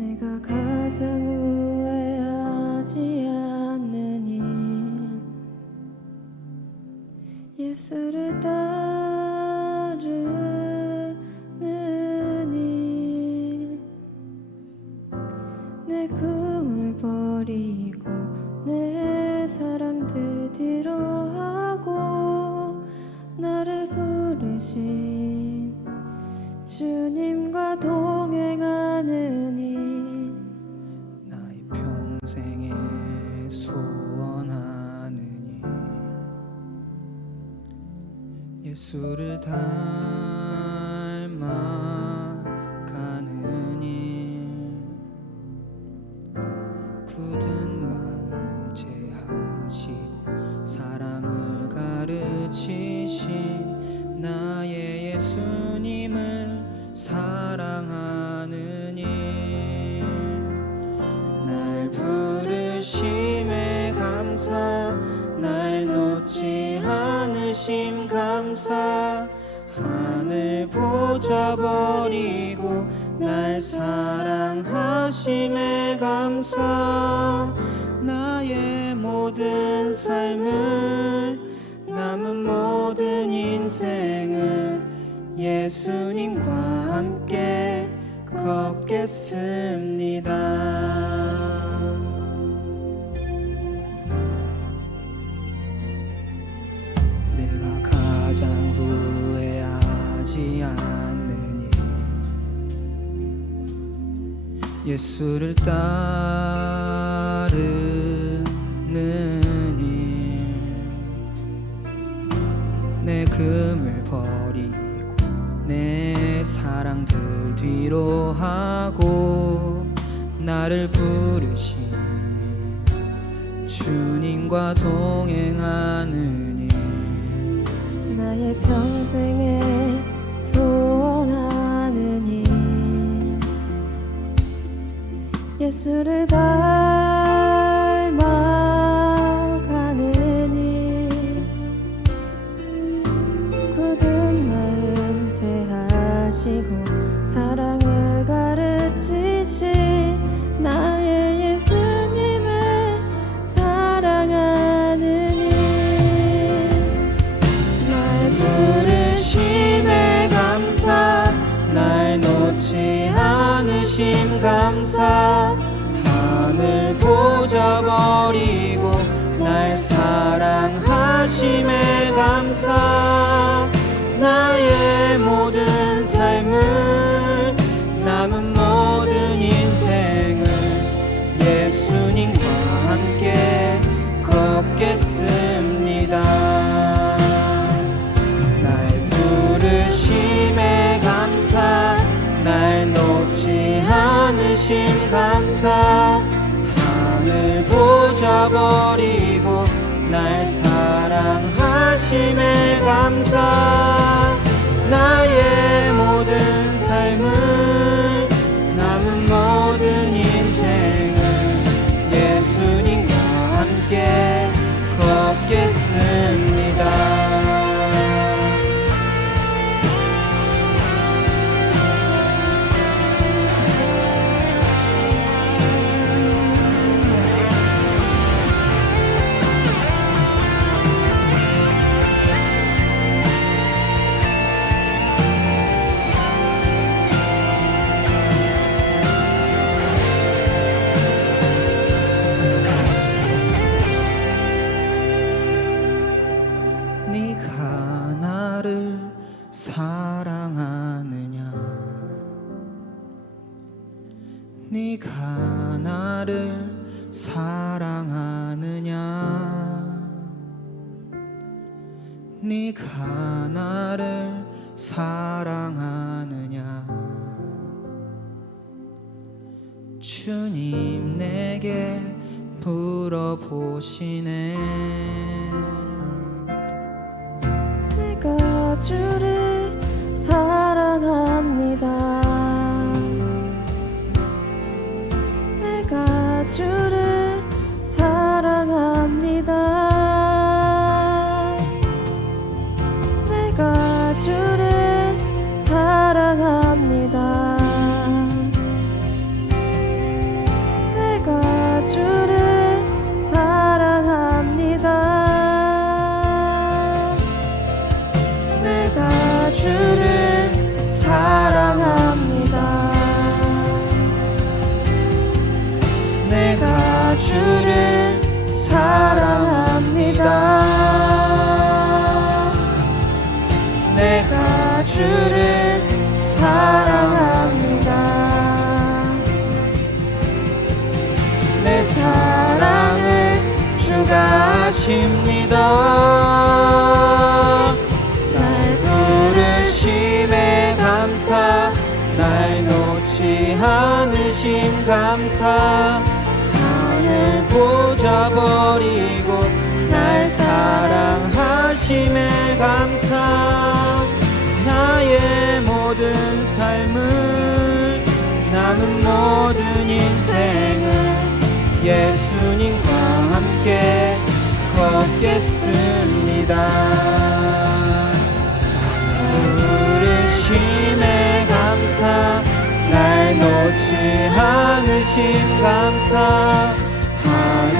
내가 가장 후회하지 않느니 예수를 따르느니 내 금을 버리고 내 사랑들 뒤로 하고 나를 부르신 주님 예수를 닮 않으심 감사 하늘 보자 버리고 날 사랑하심에 감사 나의 모든 삶을 남은 모든 인생을 예수님과 함께 걷겠습니다. 예수를 따르느니 내 금을 버리고 내 사랑들 뒤로 하고 나를 부르신 주님과 동행하느니 나의 평생에 예수를 닮아가느니 굳은 마음 제하시고 사랑을 가르치신 나의 예수님을 사랑하느니 날 부르심에 감사 날 놓지 않으심 감사 하심에 감사 나의 모든 삶을 남은 모든 인생을 예수님과 함께 걷겠습니다. 날 부르심에 감사 날 놓지 않으심 감사 하늘 보자 버리고 날 사랑하심에 감사 네가 나를 사랑하느냐? 네가 나를 사랑하느냐? 네가 나를 사랑하느냐? 주님 내게 물어보시네 내 내가 주를 사랑합니다. 내가 주를 사랑합니다. 내 사랑을 주가 하십니다. 날 부르심에 감사 날 놓지 않으심 감사 하늘 보자 버리고 날 사랑하심에 감사. 나의 모든 삶을 남은 모든 인생을 예수님과 함께 걷겠습니다. 부르심에 감사 날 놓지 않으심 감사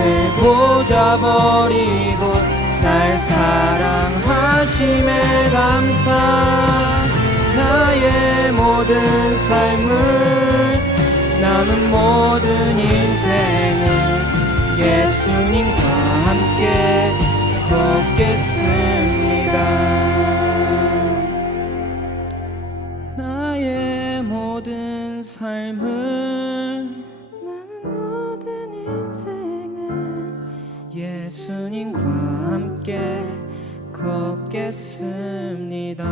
하늘 보자 버리고 날 사랑하심에 감사 나의 모든 삶을 남은 모든 인 걷겠습니다.